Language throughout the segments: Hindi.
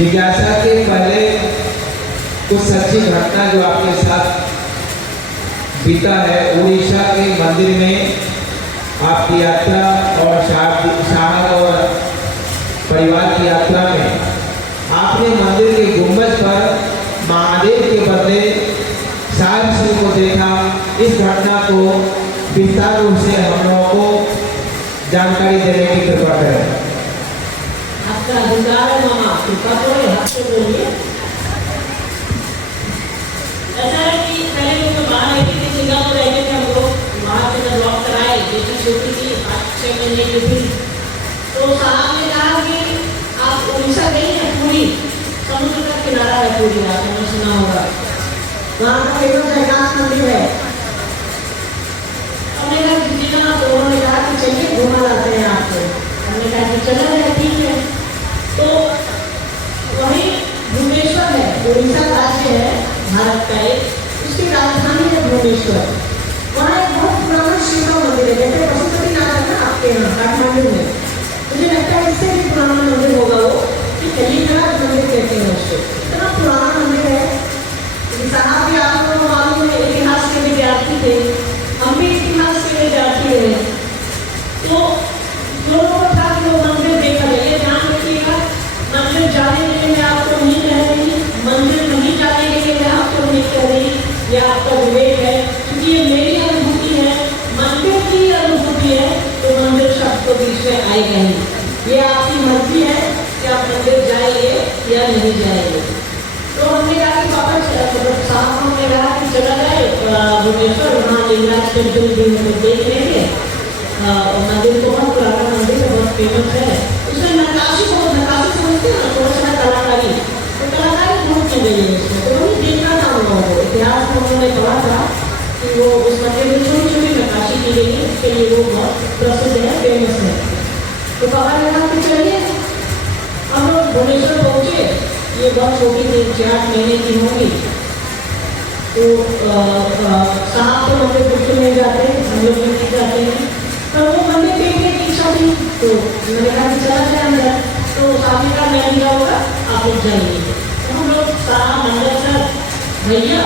जिज्ञासा के पहले कुछ सच्ची घटना जो आपके साथ बीता है। उड़ीसा के मंदिर में आपकी यात्रा और शाह और परिवार की यात्रा में आपने मंदिर के गुंबज पर महादेव के बदले साहिब सिंह को देखा। इस घटना को विस्तार रूप से हम लोगों को जानकारी देने की कृपा करें। आपका अधिकार है मामा, कृपा करो हाथ से बोलिए। ऐसा है कि पहले लोग तो बाहर रहते थे, सिंगापुर रहते थे हम लोग, वहाँ से जब जॉब कराए बेटी छोटी थी 5-6 महीने की थी, तो साहब ने कहा कि आप उड़ीसा गई हैं, पूरी समुद्र का किनारा है पूरी, आपने सुना होगा, वहाँ का फेमस जगन्नाथ मंदिर है। हमने कहा जितना तो उन्होंने कहा कि चलिए घुमा लाते हैं आपको। हमने कहा कि चला जाए, ठीक है। तो वहीं भुवनेश्वर है, उड़ीसा राज्य है भारत का एक, उसकी राजधानी है भुवनेश्वर। वहाँ एक बहुत पुराना शिव मंदिर है, जैसे पशुपतिनाथ है ना आपके यहाँ काठमांडू में, मुझे लगता है इससे भी पुराना मंदिर होगा वो, कि कलिंगराज मंदिर कहते हैं उसको। इतना पुराना मंदिर है। साहब भी आप लोगों को मालूम है, इतिहास के विद्यार्थी थे, हम भी इतिहास के विद्यार्थी रहे। तो दोनों को था कि वो मंदिर देखा जाए। ध्यान रखिएगा, मंदिर जाने के लिए मैं आपको नहीं कह रही, मंदिर नहीं जाने के लिए मैं आपको नहीं कह रही, यह आपका विवेक है, क्योंकि ये मेरी अनुभूति है, मंदिर की अनुभूति है, तो मंदिर शब्द को बीच में आएगा ही। ये आपकी मर्जी है कि आप मंदिर जाएंगे या नहीं जाएंगे। तो हमने कहा कि पापा साहब हमने कहा कि चला जाए भुवनेश्वर, वहाँ लिंगराज टेम्पल भी हम देख लेंगे। मंदिर तो बहुत पुराना मंदिर है, बहुत फेमस है। उसमें नक्काशी समझते हैं ना, थोड़ा सा कलाकारी, तो कलाकारी बहुत की गई है उसमें, तो वही देखना था हम लोगों को। इतिहास में उन्होंने पढ़ा था कि वो उस मंदिर में छोटी छोटी नक्काशी की गई है, उसके लिए वो बहुत प्रसिद्ध है, फेमस है। तो पापा ने कहा कि चलिए, हम लोग भुवनेश्वर पहुँचे। ये बहुत छोटी थी, 4 महीने की होंगी। तो साहब तो मंदिर बिल्कुल नहीं जाते, हम लोग भी नहीं जाते हैं, पर वो मंदिर देखने की इच्छा थी, तो मैंने कहा कि चला जाए अंदर। तो साहब ने कहा मैं नहीं जाऊँगा, आप लोग जाइए। तो हम लोग साहब, मंदिर सर, भैया,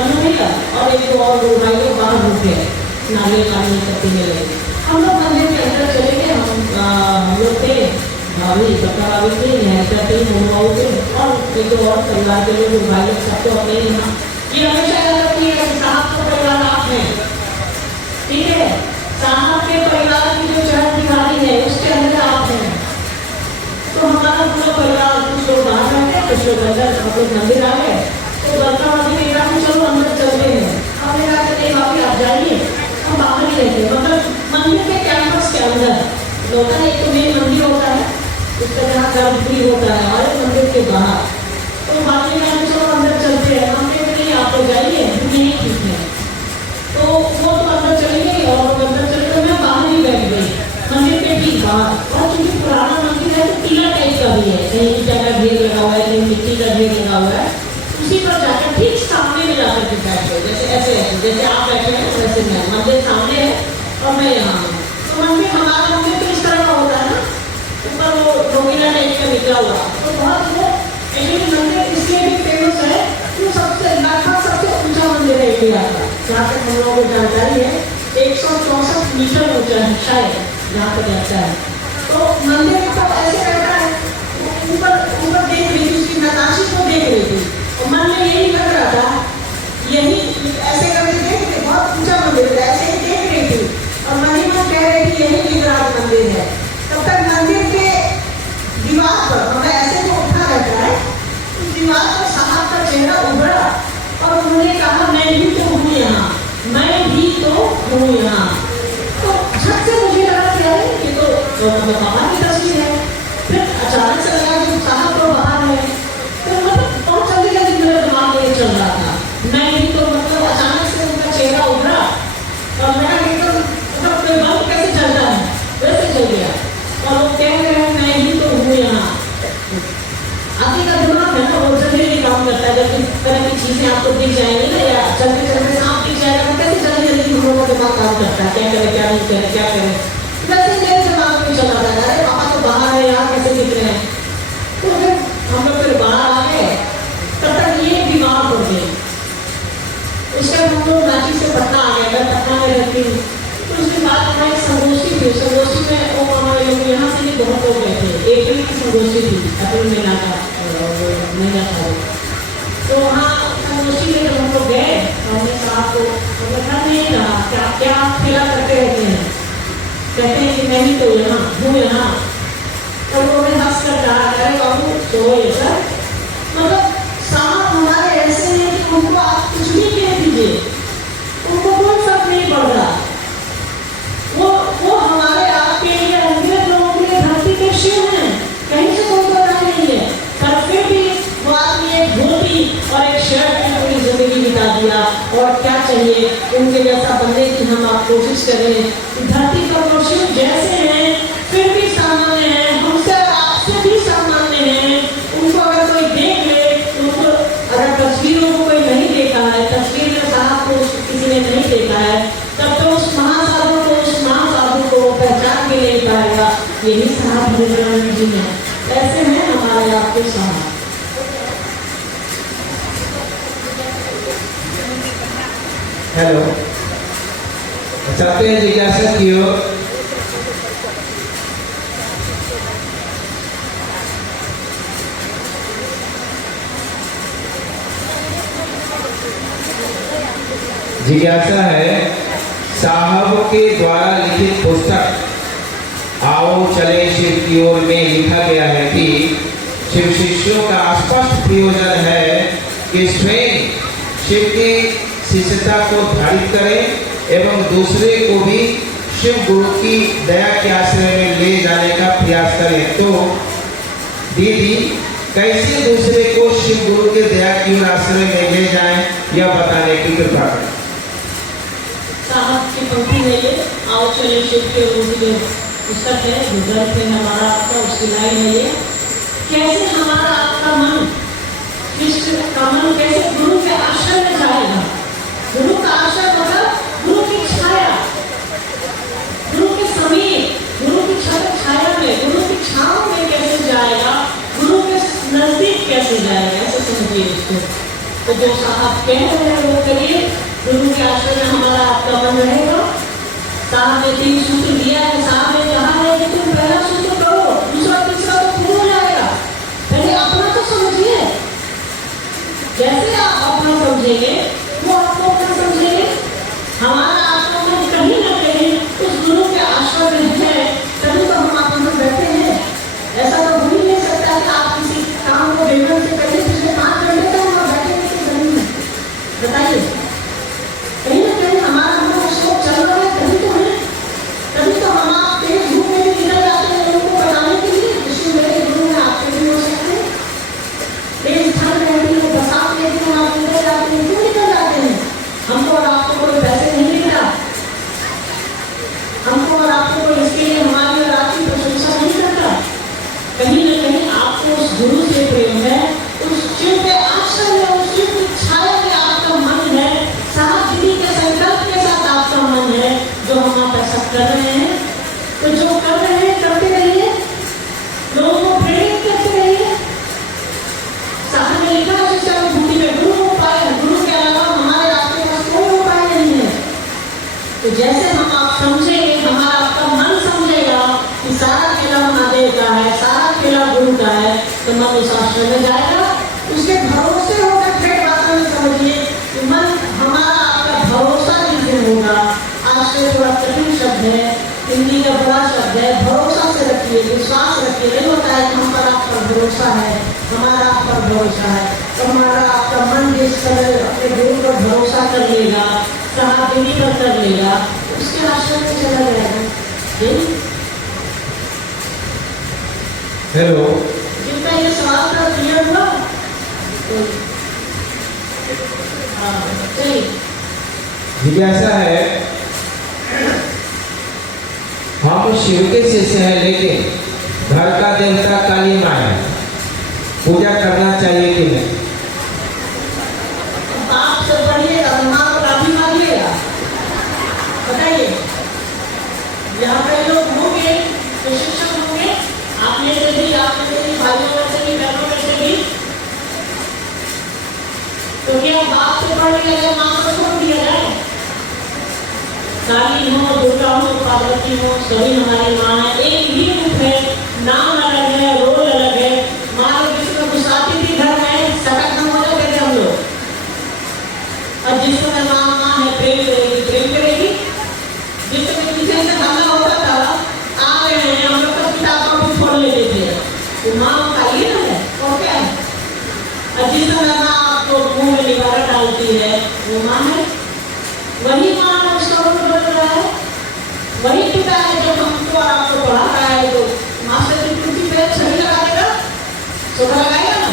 अनु भैया और एक दो और भाई लोग बाहर रुक गए, नारियल पानी पीने लगे। हम लोग मंदिर के अंदर चले गए। हम लोग थे, भाभी पक्का भाभी थे, नहर थे, मोहबाऊ थे, और एक दो और परिवार के लोग, भाई लोग, सबको अपने यहाँ। ये हमेशा याद रखिएगा कि साहब का परिवार आप हैं, ठीक है। साहब के परिवार की जो चढ़ दीवारी है उसके अंदर आप हैं। तो हमारा पूरा परिवार, कुछ लोग बाहर रहते हैं, कुछ लोग अंदर, हम लोग मंदिर आ गए। तो बड़का भाभी ने कहा कि चलो अंदर चलते हैं। हमने कहा कि नहीं भाभी आप जाइए, हम बाहर ही रहते हैं, मतलब मंदिर के कैंपस के अंदर होता है। एक तो मेन मंदिर होता है, उसका जहाँ गर्भगृह होता है, और एक मंदिर के बाहर। तो भाभी ने कहा चलो अंदर चलते हैं। हमने कहा नहीं आप तो जाइए, नहीं ठीक है। तो वो तो अंदर चली गई और अंदर चले गए, मैं बाहर ही बैठ गई मंदिर के ठीक बाहर। और चूंकि पुराना मंदिर है तो टीला टाइप का भी है, कहीं ईटा का ढेर लगा हुआ है, कहीं मिट्टी का ढेर लगा हुआ है। उसी पर जाकर ठीक सामने में जाकर के बैठ गए, जैसे ऐसे जैसे आप बैठे हैं वैसे मैं, मंदिर सामने है और मैं यहाँ हूँ। तो मंदिर, हमारा मंदिर तो इस तरह का होता है ना, ऊपर वो रोगिला टाइप का निकला हुआ, तो बहुत वो एक्चुअली मंदिर इसलिए भी फेमस है कि सबसे लगभग सबसे ऊंचा मंदिर है इंडिया का, जहाँ तक हम लोगों को जानकारी है। 164 मीटर ऊंचा है शायद, जहाँ तक लगता है। तो मंदिर तो ऐसे रहता है, ऊपर देख रही थी, उसकी नक्काशी को देख रही थी, और मन में यही लग रहा था, यही ऐसे करके देख रही, बहुत ऊंचा मंदिर है, ऐसे ही देख रही थी, और मन ही मन कह रही थी यही लिंगराज मंदिर है। तब तक मंदिर के दीवार पर, हमें ऐसे को उठा रहता है, उस दीवार पर साहब का चेहरा उभरा और उन्होंने कहा मैं भी तो हूँ यहाँ, मैं भी तो हूँ यहाँ। तो झट से मुझे लगा क्या है, ये तो बाहर की तस्वीर है। फिर अचानक से लगा कि साहब तो बाहर है, तो मतलब बहुत जल्दी जल्दी मेरे दिमाग में चल रहा था, मैं भी तो, मतलब अचानक से उनका चेहरा उभरा और मेरा एकदम, मतलब कोई बल्ब कैसे चलता है वैसे चल गया, और वो कह रहे हैं मैं ही तो हूँ यहाँ। आगे का दिमाग है ना, वो जल्दी जल्दी काम करता है, जब इस तरह की चीजें आपको दिख जाएंगी ना, या चलते चलते सांप दिख जाएगा, तो कैसे जल्दी जल्दी हम लोगों का दिमाग काम करता है, क्या करें क्या नहीं करें, क्या करें, वैसे मेरे दिमाग में चल रहा था, अरे पापा तो बाहर है, यहाँ कैसे दिख रहे हैं। तो फिर हम लोग फिर बहुत लोग गए थे। अप्रैल की संगोष्ठी थी, अप्रैल महीना था वो। तो वहाँ संगोष्ठी में जब हम लोग गए तो हमने साहब को घर नहीं रहा, क्या क्या खेला करते रहते हैं, कहते हैं कि नहीं तो यहाँ हूँ यहाँ। तो उन्होंने हंस कर कहा, अरे बाबू तो ये सर, मतलब साहब हमारे ऐसे हैं कि उनको आप कुछ भी कह दीजिए, उनको कोई फर्क नहीं पड़ रहा। वो हमारे आपके लिए, अंग्रेज लोगों के लिए धरती के शिव हैं, कहीं से कोई बड़ा नहीं है। पर फिर भी वो आदमी एक धोती और एक शर्ट में पूरी जिंदगी बिता दिया। और क्या चाहिए उनके जैसा बनने की हम आप कोशिश करें। धरती पर वो शिव जैसे हैं फिर भी सामान्य हैं, हमसे आपसे भी सामान्य हैं। उनको अगर कोई देख ले, उनको अगर तस्वीरों को कोई नहीं देखा है, तस्वीर में साहब को किसी ने नहीं देखा है, तब तो उस महासाधु को पहचान भी नहीं पाएगा। यही साहब हरिचरण जी हैं, ऐसे हैं हमारे आपके साहब। हेलो, चलते हैं जिज्ञासा की ओर। जिज्ञासा है, साहब के द्वारा लिखित पुस्तक आओ चले शिव की ओर में लिखा गया है कि शिव शिष्यों का स्पष्ट प्रयोजन है कि स्वयं शिव की शिष्यता को धारित करें एवं दूसरे को भी शिव गुरु की दया के आश्रय में ले जाने का प्रयास करें। तो दीदी कैसे दूसरे को शिव गुरु के दया की ओर आश्रय में ले जाएं, यह बताने की कृपा करें। साहब की पंक्ति है ये, आओ चले शिव के ओर जो पुस्तक है, जो ग्रंथ है हमारा आपका, उसकी लाइन है ये, कैसे हमारा आपका मन, कृष्ण का मन कैसे गुरु के आश्रय में जाएगा। गुरु का आश्रय मतलब गुरु की छाया, गुरु के समीप, गुरु की छाया में, गुरु की छांव में कैसे जाएगा, गुरु के नजदीक कैसे जाएगा, ऐसे समझिए इसको। तो जो साहब कह रहे हैं वो करिए, गुरु के आश्रय में हमारा आपका मन रहेगा। साहब ने 3 सूत्र दिया है, साहब ने कहा है कि तुम पहला सूत्र करो, दूसरा तीसरा तो खुद हो जाएगा। पहले अपना तो समझिए, जैसे आप अपना समझेंगे वो आपको अपना समझेंगे। हमारा आपका मन कहीं ना कहीं उस गुरु के आश्रय में है, तभी तो हम आप में बैठे हैं। ऐसा तो हो ही नहीं सकता कि आप किसी काम को बेमन से करिए, पिछले 5 घंटे तक हम बैठे नहीं जमीन में, बताइए। कहीं ना कहीं हमारा मन शोक चल रहा है, तभी तो है, तभी तो हम आप तेज धूप में भी निकल जाते हैं लोगों को बताने के लिए, विष्णु मेरे गुरु में आपके भी हो सकते हैं। तेज ठंड रहती है, बरसात रहती है, आप निकल जाते हैं, क्यों निकल जाते हैं? हमको और आपको कोई पैसे नहीं मिल रहा, हमको और आपको कोई इसके लिए हमारी और आपकी प्रशंसा नहीं करता। कहीं ना कहीं आपको उस गुरु से प्रेम है, उस शिव के आश्रय में, उस शिव की छाया में आपका मन है, साहब दीदी के संकल्प के साथ आपका मन है, जो हम आप ऐसा कर रहे हैं। तो जो कर रहे हैं करते रहिए, लोगों को प्रेरित करते रहिए। साहब ने लिखा है शिष्यानुभूति में, गुरु उपाय है, गुरु के अलावा हमारे आपके पास कोई उपाय नहीं है। तो जैसे हम आप समझेंगे, हमारा आपका मन समझेगा कि सारा खेला महादेव का है, सारा खेला गुरु का है, तो मन उस आश्रय में जाएगा। उसके भरोसे होकर फिर बात में समझिए कि मन हमारा आपका भरोसा जिसमें होगा। आश्रय थोड़ा कठिन शब्द है, हिंदी का बड़ा शब्द है, भरोसा से रखिए, विश्वास रखिए। नहीं होता है कि हम पर आप पर भरोसा है, हमारा आप पर भरोसा है, तो हमारा आपका मन जिस तरह अपने गुरु पर भरोसा कर लेगा, सहादीनी पर कर लेगा, उसके आश्रय में चला जाएगा। हेलो, जिनका ये सवाल था क्लियर हुआ? जिज्ञासा है, हम शिव के शिष्य हैं, लेकिन घर का देवता काली माँ है, पूजा करना चाहिए कि नहीं? बाप से पढ़िएगा, माँ को काफी मांगिएगा, बताइए। यहाँ पे लोग होंगे, तो शिक्षक होंगे, आप में से भी, आप में से भी, भाइयों में से भी, बहनों में से भी। तो क्या बाप से पढ़ लिया जाए, माँ को छोड़ दिया जाए? काली हो, दुर्गा हो, पार्वती हो, सभी हमारी माँ है, एक ही रूप है। वो माँ है, वही माँ है उसका रोल बदल रहा है, वही पिता है जो हमको और आपको पढ़ा रहा है। तो मास्टर की कुर्सी पे छड़ी लगा देगा, सोफा लगाएगा ना।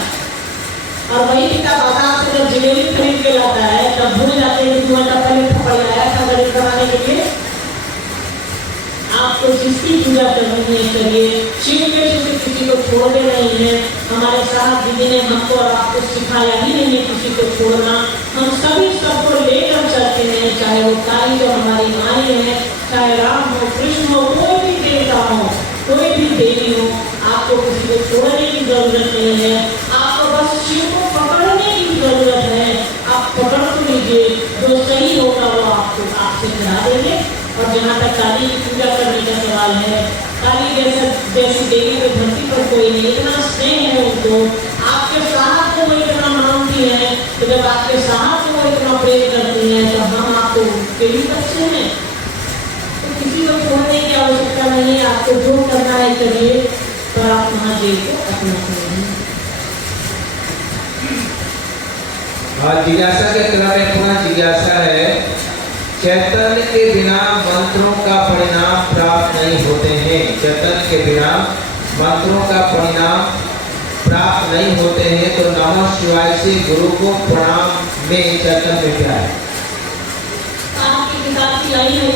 और वही पिता बाजार से जब जिलेबी खरीद के लाता है तब भूल जाते हैं कि 2 घंटा पहले थप्पड़ लगाया था गरीब बनाने के लिए। आपको जिसकी पूजा करनी है करिए, शिव के से किसी को छोड़ने नहीं है। हमारे साहब दीदी ने हमको और आपको सिखाया ही नहीं है किसी को छोड़ना। हम सभी सबको लेकर चलते हैं, चाहे वो काली जो हमारी माई है, चाहे राम हो, कृष्ण हो, कोई भी देवता हो, कोई भी देवी हो, आपको किसी को छोड़ने की जरूरत नहीं है। आपको बस शिव को पकड़ने की जरूरत है। आप पकड़ तो लीजिए, जो सही होगा वो आपको आपसे करा देंगे। और जहाँ तक काली की पूजा करने का सवाल है, काली जैसी देवी को धरती पर कोई नहीं, इतना स्नेह है उनको। आपके साहब को वो इतना मानती है, तो जब आपके साहब को वो इतना प्रेम करती है तो हम आपको के भी बच्चे हैं। तो किसी को छोड़ने की आवश्यकता नहीं है, आपको जो करना है करिए, पर आप महादेव को अपना करिए। जिज्ञासा के क्रम में पुनः जिज्ञासा है, चैतन्य के बिना मंत्रों का परिणाम प्राप्त नहीं होते हैं। चैतन्य के बिना मंत्रों का परिणाम प्राप्त नहीं होते हैं। तो नमः शिवाय से गुरु को प्रणाम में चैतन्य में क्या है? आपकी किताब की लाइन है,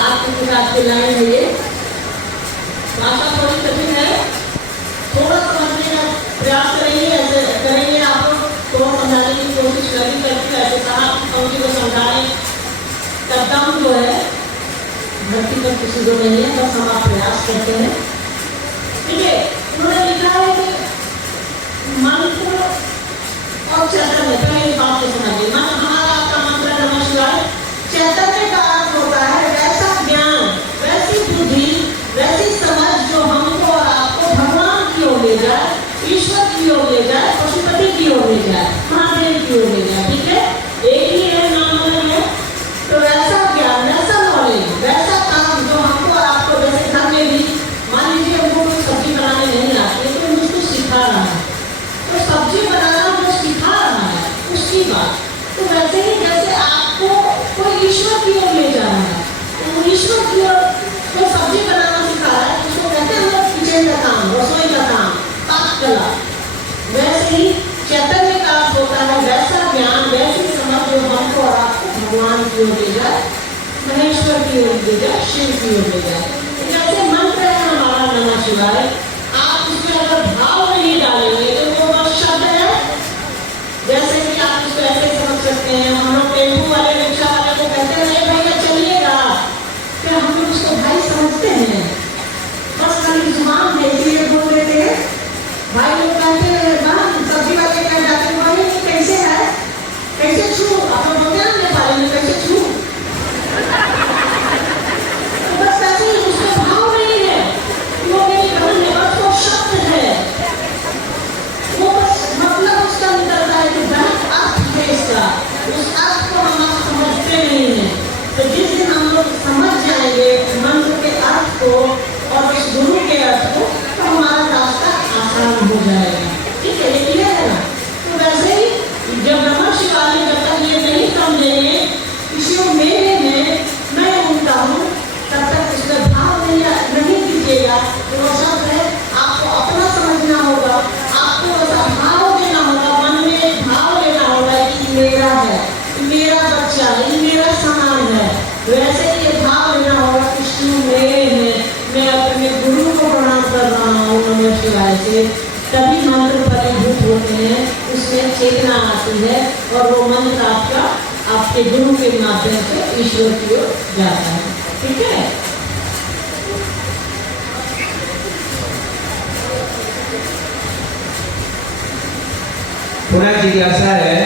आपकी किताब की लाइन है, ये भाषा थोड़ी कठिन है, थोड़ा समझने का प्रयास करेंगे, ऐसे करेंगे आप लोग, थोड़ा समझाने की कोशिश करेंगे, ऐसे साहब पंक्ति को समझाने का दम जो है धरती पर किसी को नहीं है, बस हम आप प्रयास करते हैं। ठीक है, उन्होंने लिखा है कि मंत्र और चैतन्य, पहले इस बात को समझिए। हमारा आपका मंत्र नमः शिवाय, चैतन्य का अर्थ होता है वैसा ज्ञान, वैसी बुद्धि, वैसी समझ जो हमको और आपको भगवान की ओर ले जाए, ईश्वर की ओर ले जाए, पशुपति की ओर ले जाए, महादेव की ओर ले जाए। ठीक है, एक ही है नाम है। तो वैसा ज्ञान, वैसा नॉलेज, वैसा काम जो हमको और आपको, जैसे घर में भी मान लीजिए हमको कोई सब्जी बनाने नहीं आती है तो मुझको सिखा रहा है, तो सब्जी बनाना जो सिखा रहा है उसकी बात। तो वैसे ही जैसे आपको कोई ईश्वर की ओर ले जा रहा है, तो ईश्वर की ओर कोई सब्जी बनाना सिखा रहा है, उसको कहते हैं हम लोग किचन का काम, रसोई का काम, पाक कला। वैसे ही चैतन्य का अर्थ होता है वैसा ज्ञान, वैसी समझ जो हमको और आपको भगवान की ओर ले जाए, महेश्वर की ओर ले जाए, शिव की ओर ले जाए। जैसे मंत्र है हमारा नमः शिवाय, आप उसमें अगर भाव नहीं डालेंगे तो वो बस शब्द है। जैसे कि आप उसको ऐसे समझ सकते हैं, हम लोग टेम्पू वाले, रिक्शा वाले को कहते हैं भैया चलिएगा, क्या हम लोग उसको भाई समझते हैं? बस खाली जुबान है इसलिए बोल देते हैं भाई। लोग कहते हैं सब्जी वाले कह जाते हैं भाई कैसे है, कैसे छू, आप लोग बोलते हैं नेपाली में कैसे छू। तो बस ऐसे ही उसमें भाव नहीं है, वो मेरी बहन है, बस वो शब्द है, वो बस मतलब उसका निकलता है कि बहन अर्थ है इसका, उस अर्थ को हम आप समझते नहीं है। तो जिस दिन हम लोग समझ जाएंगे मंत्र के अर्थ को और उस गुरु के अर्थ को, तो हमारा रास्ता आसान हो जाएगा। ठीक है, ये क्लियर है ना? तो वैसे ही जब नमः शिवाय जब तक ये नहीं समझेंगे शिव मेरे हैं, मैं उनका हूँ, तब तक उसमें भाव नहीं दीजिएगा। तो वो शब्द है, आपको अपना समझना होगा, आपको वैसा भाव देना होगा, मन में एक भाव लेना होगा कि मेरा है, मेरा बच्चा है, मेरा समान है। वैसे ही ये भाव लेना होगा कि शिव मेरे हैं, मैं अपने गुरु को प्रणाम कर रहा हूँ नमः शिवाय से। तभी मंत्र परिभूत होते हैं, उसमें चेतना आती है और वो मंत्र आपका आपके गुरु के माध्यम से ईश्वर की ओर जाता है। ठीक है, पुनः जिज्ञासा है,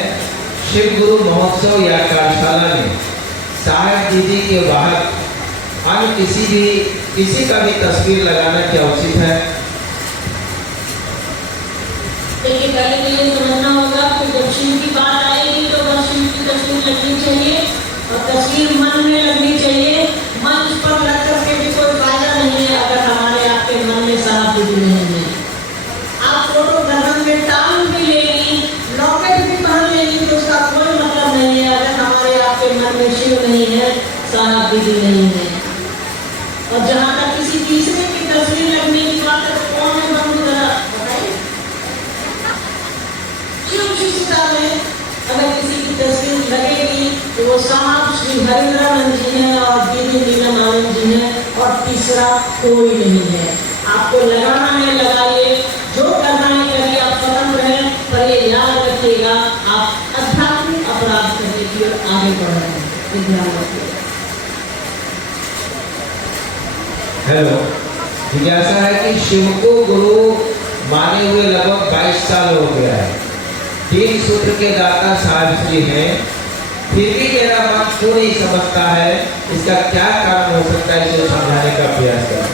शिव गुरु महोत्सव या कार्यशाला में साहब दीदी के बाद अन्य किसी का भी तस्वीर लगाना क्या उचित है? देखिए, पहले तो ये समझना होगा कि जब शिव की बात आएगी तो बस शिव की तस्वीर लगनी चाहिए और तस्वीर मन में लगनी चाहिए। मंच पर लग करके भी कोई फायदा नहीं है अगर हमारे आपके मन में साहब दीदी में शिव नहीं है, साहब दीदी नहीं है। और जहां तक किसी तीसरे की तस्वीर लगने की बात है, तो कौन है बंधु जरा बताइए। शिव सीता में अगर किसी की तस्वीर लगेगी तो वो साहब श्री हरिंद्रानंद जी हैं और दीदी नीलम आनंद जी हैं, और तीसरा कोई नहीं है। आपको लगाना है लगाइए, जो करना है करिए, आप स्वतंत्र हैं, पर ये याद रखिएगा आप आध्यात्मिक अपराध करने की ओर आगे बढ़ रहे हैं, ये ध्यान रखिएगा। हेलो, जिज्ञासा है कि शिव को गुरु माने हुए लगभग 22 साल हो गया है, 3 सूत्र के दाता साहिब जी हैं, फिर भी मेरा मन क्यों नहीं समझता है, इसका क्या कारण हो सकता है, इसे समझाने का प्रयास करें।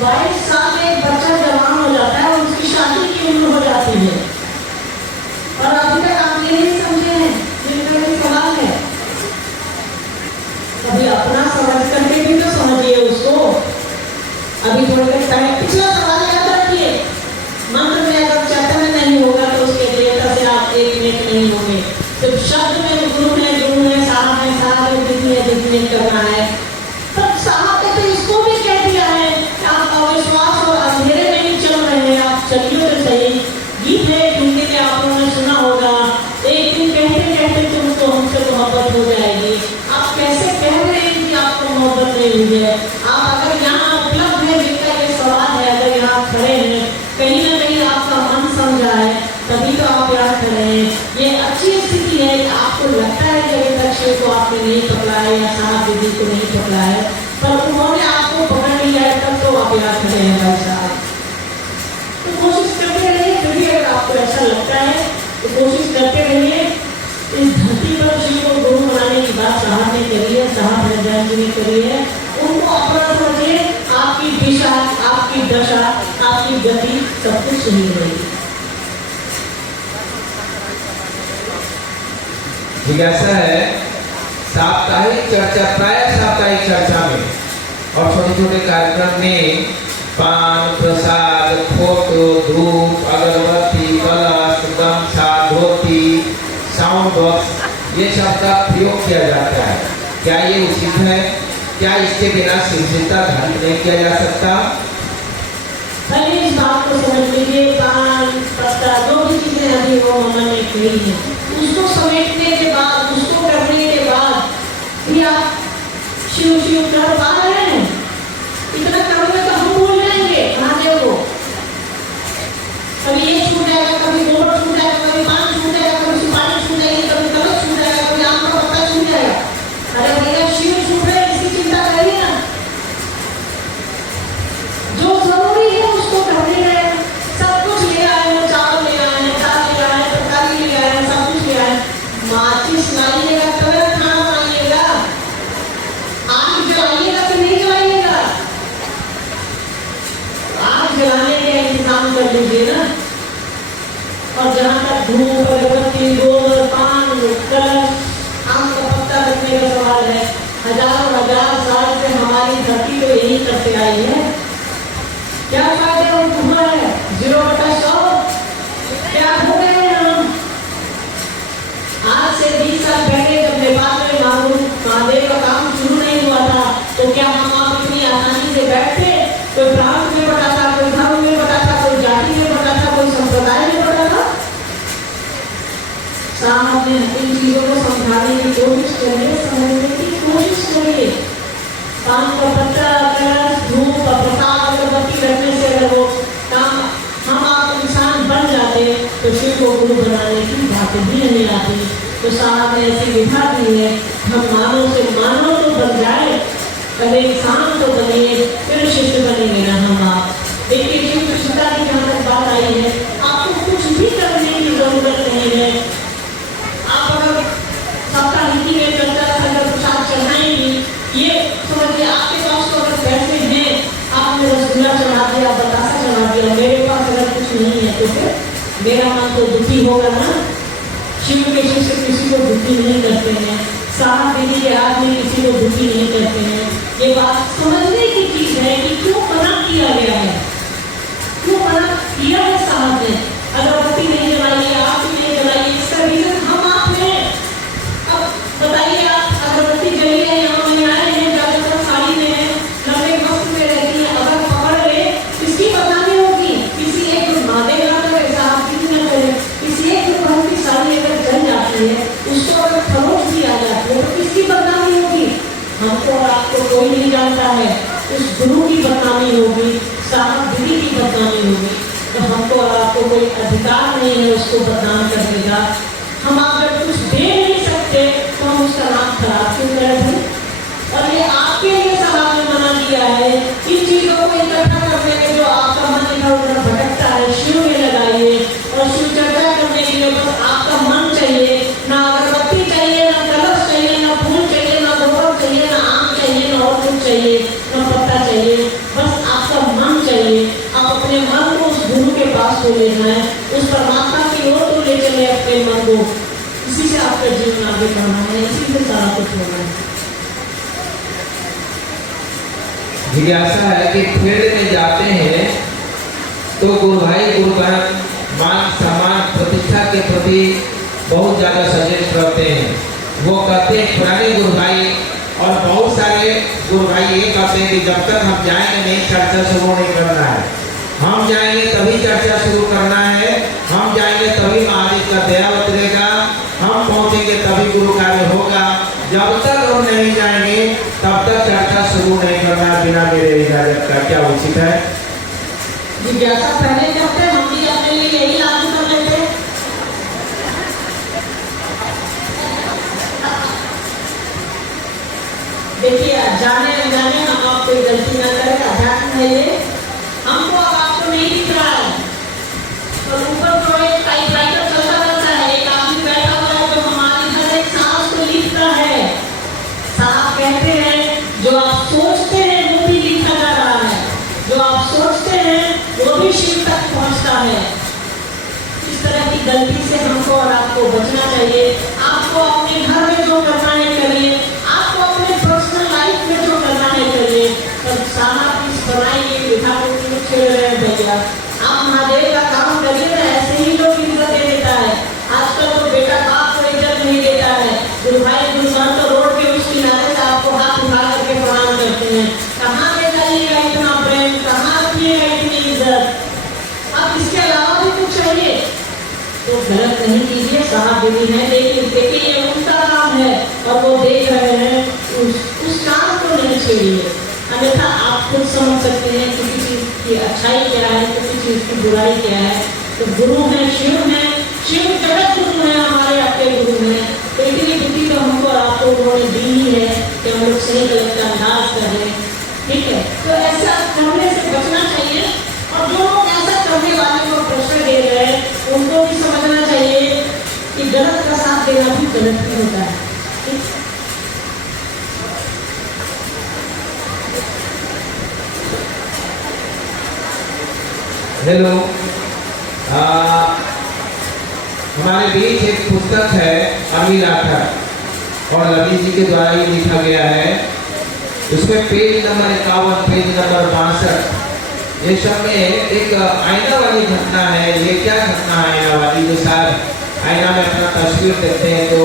22 साल में एक बच्चा जवान हो जाता है और उसकी शादी की उम्र हो जाती है, और अभी तक आप ये नहीं समझे हैं, ये मेरा सवाल है। अभी अपना समझ करके भी तो समझिए उसको। अभी थोड़ी देर पहले पिछला सवाल याद रखिए, मंत्र में अगर चैतन्य नहीं होगा तो उसके देवता से आप एक मिनट नहीं होंगे। तो शब्द में गुरु है, साहब है, दीदी है करना है। तब साहब ने तो इसको भी कह दिया है कि आप अविश्वास और अंधेरे में ही चल रहे हैं, आप चलिए तो सही। गीत है हिंदी में आप लोगों ने सुना होगा, एक दिन कहते कहते तुमको हमसे मोहब्बत हो जाएगी। आप कैसे कह रहे हैं कि आपको मोहब्बत नहीं हुई है? आप अगर यहाँ उपलब्ध है, जिनका ये सवाल है, अगर यहाँ खड़े हैं, कहीं ना कहीं आपका मन समझा है, तभी तो आप यहाँ खड़े हैं। ये अच्छी स्थिति है कि आपको लगता है कि अभी तक शिव को आपने नहीं पकड़ा है या साहब दीदी को नहीं पकड़ा है, पर उन्होंने आपको पकड़ लिया है, तब तो आप यहाँ खड़े हैं भाई साहब। तो कोशिश करते रहिए, फिर भी अगर आपको ऐसा लगता है तो कोशिश करते रहिए। इस धरती पर शिव को गुरु बनाने की बात साहब ने करी है, साहब हरिदास जी ने करी है। उनको अपना समझिए, आपकी दिशा, आपकी दशा, आपकी गति सब कुछ सही रहेगी। जिज्ञासा है, साप्ताहिक चर्चा, प्राय साप्ताहिक चर्चा में और छोटे छोटे कार्यक्रम में पान प्रसाद, फोटो, धूप, अगरबत्ती, कलश, गमछा, धोती, साउंड बॉक्स, ये सब का प्रयोग किया जाता है। क्या ये उचित है? क्या इसके बिना शिवजीता धर्म नहीं किया जा सकता? पहले इस बात को समझ लीजिए, पान पत्ता जो भी चीजें अभी वो मम्मा ने कही है, उसको समेटने के बाद, उसको करने के बाद भी आप शिव शिव कर पा रहे हैं। इतना करोगे तो हम भूल जाएंगे महादेव को। कभी ये छूट जाएगा, कभी गोबर छूट जाएगा, कभी पान छूट जाएगा, कभी सुपारी छूट जाएगी, कभी कलश छूट जाएगा, कभी आम का पत्ता छूट जाएगा। अरे भैया शिव छूट रहे, इसकी चिंता करिए ना। जो जरूरी है उसको करने गए, सब कुछ ले आए हैं, चावल ले आए हैं, दाल ले आए हैं, तरकारी ले आए हैं, सब कुछ ले आए हैं। माचिस लाइएगा तब खाना बनाइएगा, आग जलाइएगा कि नहीं जलाइएगा? आग जलाने का इंतजाम कर लीजिए ना। और जहाँ तक धूप, अगरबत्ती, गोबर, पान, कलश, आम का पत्ता रखने का सवाल है, हजार साल से हमारी धरती तो यही करते आई है। क्या फायदे और तुम्हारा है? 0/100 क्या हो गए हैं हम? आज से 20 साल पहले जब नेपाल में महादेव का काम शुरू नहीं हुआ था, तो क्या हम आप इतनी आसानी से बैठते? कोई प्रांत में बटा था, कोई धर्म में बटा था, कोई जाति में बटा था, कोई संप्रदाय में बटा था। साहब ने इन चीजों को समझाने की कोशिश करिए, समझने की कोशिश करिए। पान का पत्ता, कलश, धूप, प्रसाद, अगरबत्ती रखने से अगर वो काम हम आप इंसान बन जाते तो शिव को गुरु बनाने की बात भी नहीं आती। तो साहब ने ऐसी विधा दी है, हम मानव से मानव तो बन जाए, पहले इंसान तो बनिए, फिर शिष्य बनेंगे ना हम आप। देखिए शिव कृष्णता की जहाँ तक बात आई है, आपको कुछ भी करने की जरूरत नहीं है। आप अगर सप्ताहिकी में चलता अगर प्रसाद चढ़ाएंगी, ये समझिए आपके पास तो अगर पैसे हैं, आपने रसगुल्ला चढ़ा दिया, बतासा चढ़ा दिया, मेरे पास अगर कुछ नहीं है तो फिर मेरा मन तो दुखी होगा ना। शिव के शिष्य किसी को दुखी नहीं करते हैं, साहब दीदी के आदमी किसी को दुखी नहीं करते हैं। ये बात समझने की चीज है कि क्यों मना किया गया है, क्यों मना किया है साहब ने। अगरबत्ती नहीं जलाइए, आप भी नहीं जलाइए, इसका रीजन हम आप हैं। अब बताइए, आप अगरबत्ती हमको और आपको कोई नहीं जानता है, उस गुरु की बदनामी होगी, साहब दीदी की बदनामी होगी। तो हमको और आपको कोई अधिकार नहीं है उसको बदनाम करने का। हम अगर कुछ दे नहीं सकते तो हम उसका नाम खराब क्यों करें भाई? और ये आपके लिए साहब ने मना किया है, इन चीजों को इकट्ठा करने में जो आपका मन इधर उधर भटकता है, शिव में लगाइए और शिव चर्चा करने के लिए बस आपका मन चाहिए, ना अगरबत्ती चाहिए, ना कलश चाहिए, ना फूल चाहिए, ना गोबर चाहिए, ना आम चाहिए, ना और कुछ चाहिए, ना पत्ता चाहिए, बस आपका मन चाहिए। आप अपने मन को उस गुरु के पास को ले जाएं, उस परमात्मा की ओर तो ले चले अपने मन को। इसी से आपका जीवन आगे बढ़ना है, इसी से सारा कुछ होना है। जिज्ञासा है कि फील्ड में जाते हैं तो गुरु भाई गुरुगण मान सम्मान प्रतिष्ठा के प्रति बहुत ज़्यादा सचेत रहते हैं। वो कहते हैं पुराने गुरु भाई और बहुत सारे गुरु भाई ये कहते हैं कि जब तक हम जाएंगे नहीं चर्चा शुरू नहीं करना है, हम जाएंगे तभी चर्चा शुरू करना है, हम जाएंगे तभी महादेव का दया उतरेगा, हम पहुंचेंगे तभी गुरु कार्य होगा। जब तक हम नहीं जाएंगे तब तक चर्चा शुरू नहीं करना बिना मेरे इजाजत का। क्या उचित है? जिज्ञासा पहले करते हम भी अपने लिए यही लागू कर लेते। देखिए जाने अनजाने हम आप कोई गलती ना करें, अध्यात्म है ये, हमको और आपको नहीं दिख रहा है। और ऊपर तो एक टाइपराइटर चलता रहता है, एक आदमी बैठा हुआ है जो हमारी हर एक सांस को लिखता है। साहब कहते हैं जो आप सोचते हैं वो भी लिखा जा रहा है, जो आप सोचते हैं वो भी शिव तक पहुंचता है। इस तरह की गलती से हमको और आपको बचना चाहिए। आपको अपने घर में जो करना है करिए, आपको अपने पर्सनल लाइफ में जो करना है करिए। पर साहब इस बनाई गई विधा को क्यों छेड़ रहे हैं भैया? आप महादेव का काम करिए ना, ऐसे ही लोग इज्जत दे देता है। आजकल तो बेटा बाप को इज्जत नहीं देता है, गुरु भाई गुरुजन तो रोड के उस किनारे से आपको हाथ उठा करके प्रणाम करते हैं। कहाँ ले जाइएगा इतना प्रेम, कहाँ रखिएगा इतनी इज्जत? अब इसके अलावा भी कुछ चाहिए तो गलत नहीं कीजिए, साहब दीदी है, लेकिन देखिए ये उनका काम है और वो देख रहे हैं, उस काम को नहीं छेड़िए। अन्यथा आप खुद समझ सकते हैं किसी चीज की अच्छाई क्या है, किसी चीज की बुराई क्या है। तो गुरु है, शिव जगत गुरु है, हमारे आपके गुरु हैं। तो इतनी बुद्धि तो हमको और आपको उन्होंने दी ही है कि हम लोग सही गलत का अंदाज करें, ठीक है? तो ऐसा करने से बचना चाहिए। और जो लोग ऐसा करने वाले को प्रश्न दे रहे हैं उनको भी समझना चाहिए कि गलत का साथ देना भी गलत ही होता है, ठीक? हेलो, हमारे बीच एक पुस्तक है अमीर आखर और ललित जी के द्वारा ही लिखा गया है। उसमें पेज नंबर 51, पेज नंबर 62, ये सब में एक आईना वाली घटना है। ये क्या घटना है आईना वाली? जो साहब आईना में अपना तस्वीर देखते हैं तो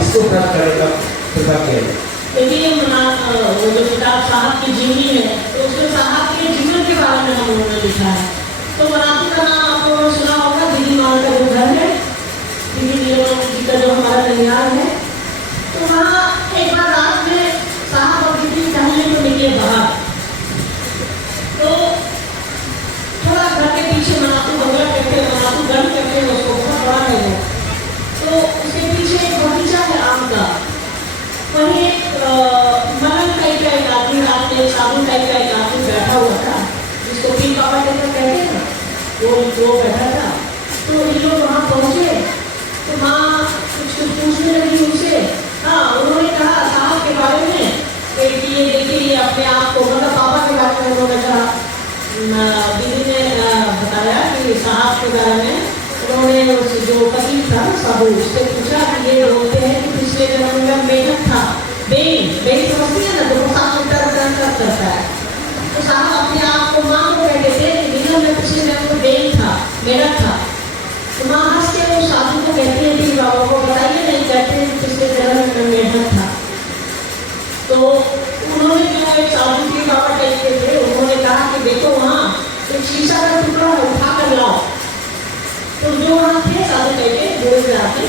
इसको प्रश्न करेगा कृपा किया। देखिए वो जो किताब साहब की जीवनी है तो उसमें साहब के जीवन के बारे में हम लोगों ने लिखा है। तो मराठी का नाम आप लोगों ने सुना होगा, दीदी माल का जो घर है, दीदी जी का जो हमारा ननिहाल है। तो वहाँ एक बार रात में साहब और दीदी टहलने को निकले बाहर। तो थोड़ा घर के पीछे मनातू बंगला करके, मनातू गढ़ करके उसको बहुत बड़ा है वो। तो उसके पीछे एक बगीचा है आम का, वहीं एक मलन टाइप का एक आदमी, रात में साबुन टाइप का एक आदमी बैठा हुआ था, जिसको पी पापा कहते हैं, वो बैठा था। तो ये लोग वहाँ पहुँचे तो माँ कुछ पूछने लगी उनसे। हाँ, उन्होंने कहा साहब के बारे में कि ये देखिए ये अपने आप को, मतलब पापा के बारे में उन्होंने कहा। दीदी ने बताया कि साहब के बारे में उन्होंने उस जो कबीर था साबू, उससे पूछा कि ये बोलते हैं कि पिछले जन्म में मेढक था, बेन समझती है ना, जो 7 मीटर करता है। तो साहब अपने आप को माँ को कहते थे कि जीवन में पिछले जन्म में बेन था, मेढक था। तो माँ हंस के वो साधु को कहती है कि बाबा को बताइए, नहीं कहते पिछले जन्म में मेढक था। तो उन्होंने जो एक साधु के बाबा टाइप के थे, उन्होंने कहा कि देखो वहाँ एक शीशा का टुकड़ा उठा कर लाओ। तो जो वहाँ थे साधु टाइप के बूढ़े आके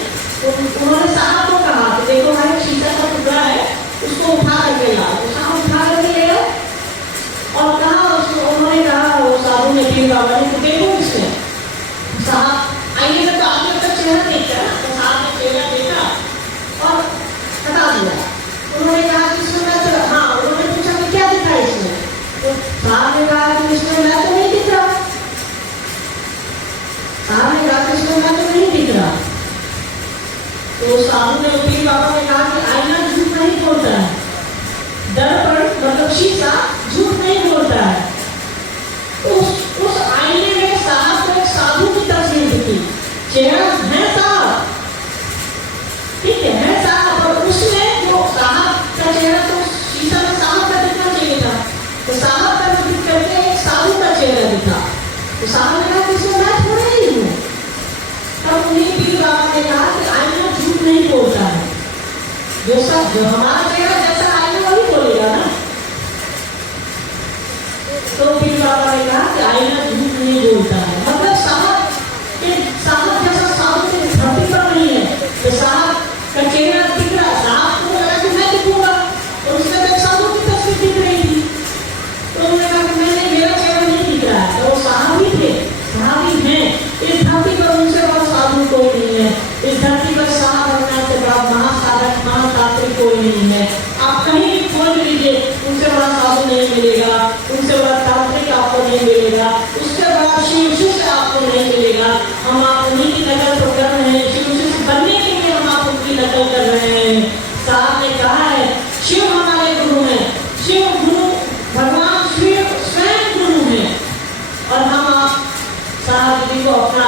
तो साधु ने पीर बाबा ने कहा कि आईना झूठ नहीं बोलता है, दर्पण मतलब शीशा झूठ नहीं बोलता है। उस आईने में साहब को एक साधु की तस्वीर दिखी, चेहरा है साहब, ठीक है साहब, और उसमें जो साहब का चेहरा तो शीशा में साहब का दिखना चाहिए था, तो साहब का दिख करके एक साधु का चेहरा दिखा। तो साहब ने कहा कि इसमें मैं थोड़ा ही हूँ। तब उन्हीं पीर बाबा ने कहा कि आईना झूठ नहीं बोलता है, जो हमारा चेहरा जैसा आईना वही बोलेगा ना। तो पीर बाबा ने कहा कि आईना झूठ नहीं बोलता है, मतलब साहब जैसा साधु की धरती पर नहीं है, तो साहब का चेहरा दिख रहा, साहब को लगा कि मैं दिखूंगा, और उसमें एक साधु की तस्वीर दिख रही थी। तो उन्होंने कहा कि मैंने मेरा चेहरा नहीं दिख रहा है, तो वो साहब ही थे, साहब ही हैं। इस धरती पर उनसे बड़ा साधु कोई नहीं है, इस धरती पर साहब बनने से बड़ा महासाधक महातात्विक कोई नहीं है। आप कहीं भी खोज लीजिए, उनसे बड़ा साधु नहीं मिलेगा, उनसे बड़ा तांत्रिक आपको नहीं मिलेगा, उससे बड़ा शिव शिष्य आपको नहीं मिलेगा। हम आप उन्हीं की नकल तो कर रहे हैं, शिव शिष्य बनने के लिए हम आप उनकी नकल कर रहे हैं। साहब ने कहा है शिव हमारे गुरु हैं, शिव गुरु भगवान शिव स्वयं गुरु हैं, और हम आप साहब जी को अपना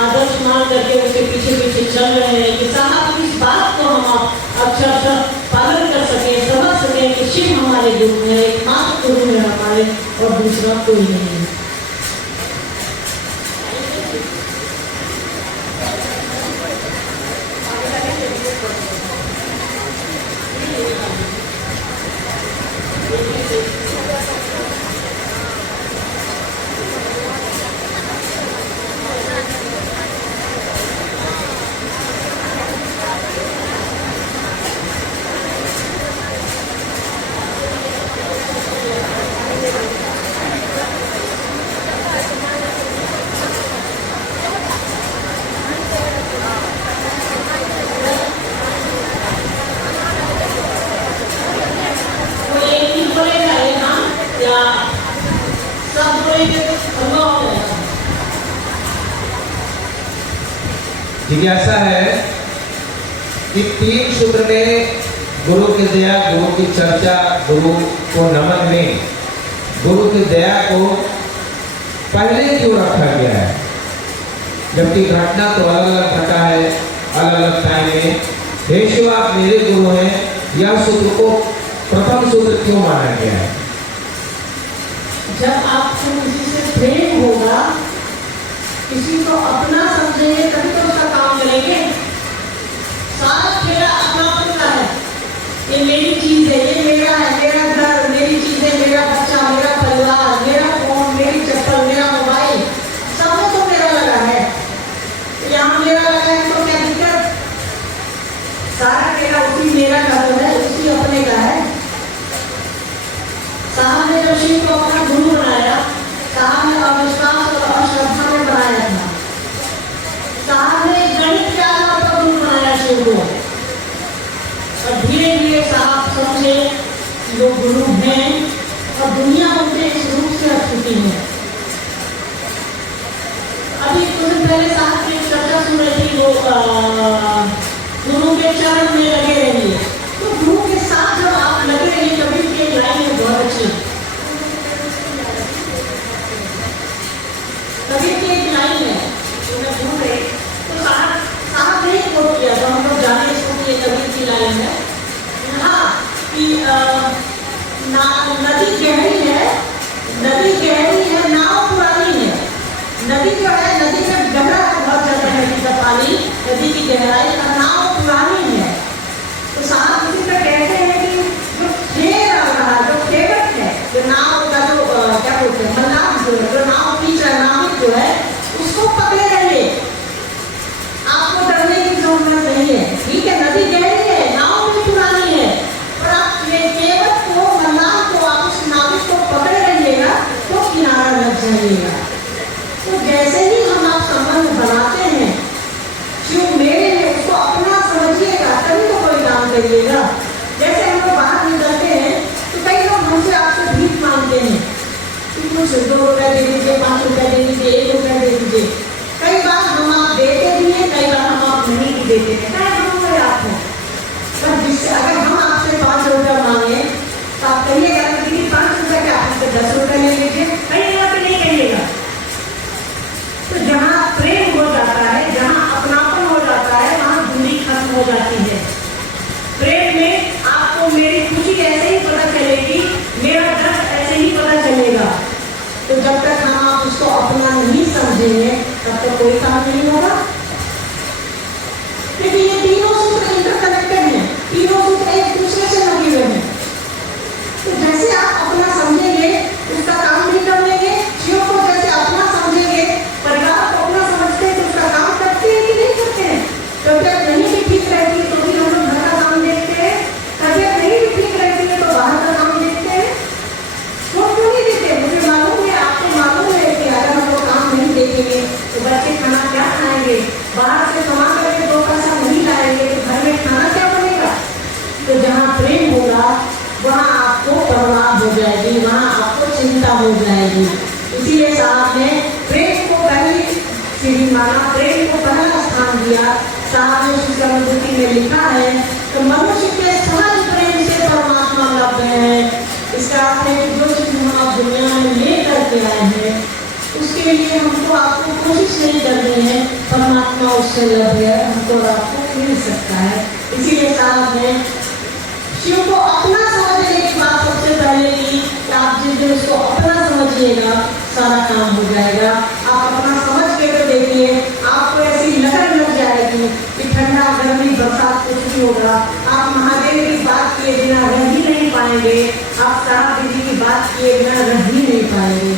आदर्श मान करके उसके पीछे पीछे चल रहे हैं कि साहब की इस बात को हम आप अक्षरशः पालन कर सके, समझ सके कि शिव हमारे गुरु है, एकमात्र गुरु है हमारे, और दूसरा कोई नहीं है। जिज्ञासा है कि 3 सूत्र में गुरु की दया, गुरु की चर्चा, गुरु को नमन में गुरु की दया को पहले क्यों रखा गया है, जबकि घटना तो अलग अलग घटा है, अलग अलग टाइम में। हे शिव आप मेरे गुरु हैं, यह सूत्र को प्रथम सूत्र क्यों माना गया है? जब आपको किसी से प्रेम होगा, किसी को अपना समझेंगे तभी तो उसका काम करेंगे। सारा खेला अपनापन का है, ये मेरी चीज है, ये मेरा है, मेरा घर, मेरी चीजें, मेरा बच्चा, मेरा परिवार, मेरा फोन, मेरी चप्पल, मेरा मोबाइल, सब में तो मेरा लगा है। यहाँ मेरा लगा है तो क्या दिक्कत? सारा खेला उसी मेरा का तो है, उसी अपने का है। साहब ने जो शिव को अपना गुरु बनाया, साहब ने अविश्वास और अश्रद्धा में बनाया था। साहब ने गणित के आधार पर गुरु बनाया शिव को, और धीरे धीरे साहब समझे जो गुरु हैं, और दुनिया उनके इस रूप से हट चुकी है। अभी कुछ दिन पहले साहब की चर्चा सुन रही थी, वो गुरु के चरण में लगे रहिए। तो गुरु के साथ जब आप लगे रहिए, कभी भी एक लाइन है बहुत अच्छी, कभी की एक लाइन है जो मैं भूल गई, तो साहब ने कोट किया, तो हम लोग जाने इसको कि ये कभी की लाइन है। हाँ कि नदी गहरी है, नदी गहरी है, नाव पुरानी है। नदी जो है, नदी में गहरा है बहुत ज्यादा नदी का पानी, नदी की गहराई, और नाव पुरानी है। तो साहब इसी पर कहते हैं कि जो खेर आ रहा, जो खेवट है, जो नाव का जो क्या बोलते हैं मल्लाह, जो नाव खींच रहा नाविक जो है, उसको पकड़े रहिए, आपको डरने की जरूरत नहीं है। ठीक है, नदी गहरी है, नाव भी पुरानी है, पर आप केवट को, मल्लाह को, आप उस नाविक को पकड़े रहिएगा तो किनारा लग जाइएगा। तो जैसे ही हम आप संबंध बनाते हैं, शिव मेरे हैं, उसको अपना समझिएगा, तभी तो कोई काम करिएगा। जैसे हम लोग बाहर निकलते हैं तो कई लोग हमसे आपसे भीख मांगते हैं कि कुछ 2 रुपए दे दीजिए, 5 रुपए दे दीजिए, 1 रुपए दे दीजिए। कई बार हम आप देते भी हैं, कई बार हम आप नहीं भी देते हैं। क्या गुरु है आप चिंता हो जाएगी। इसीलिए साहब ने प्रेम को पहली सीढ़ी माना, प्रेम को पहला स्थान दिया। साहब ने उसकी अनुभूति में लिखा है तो मनुष्य के सहज प्रेम से परमात्मा लभ्य है। इसका अर्थ है कि जो चीज हम आप दुनिया में ले करके आए हैं उसके लिए हमको आपको कोशिश नहीं करनी है, परमात्मा उससे लभ्य है, हमको और आपको मिल सकता है। इसीलिए साहब ने शिव को अपना समझने की बात सबसे पहले की कि आप जिस दिन उसको अपना समझिएगा सारा काम हो जाएगा। आप अपना समझ के तो देखिए, आपको ऐसी लगन लग जाएगी कि ठंडा गर्मी बरसात कुछ भी होगा, आप महादेव की बात किए बिना रह ही नहीं पाएंगे, आप साहब दीदी की बात किए बिना रह ही नहीं पाएंगे।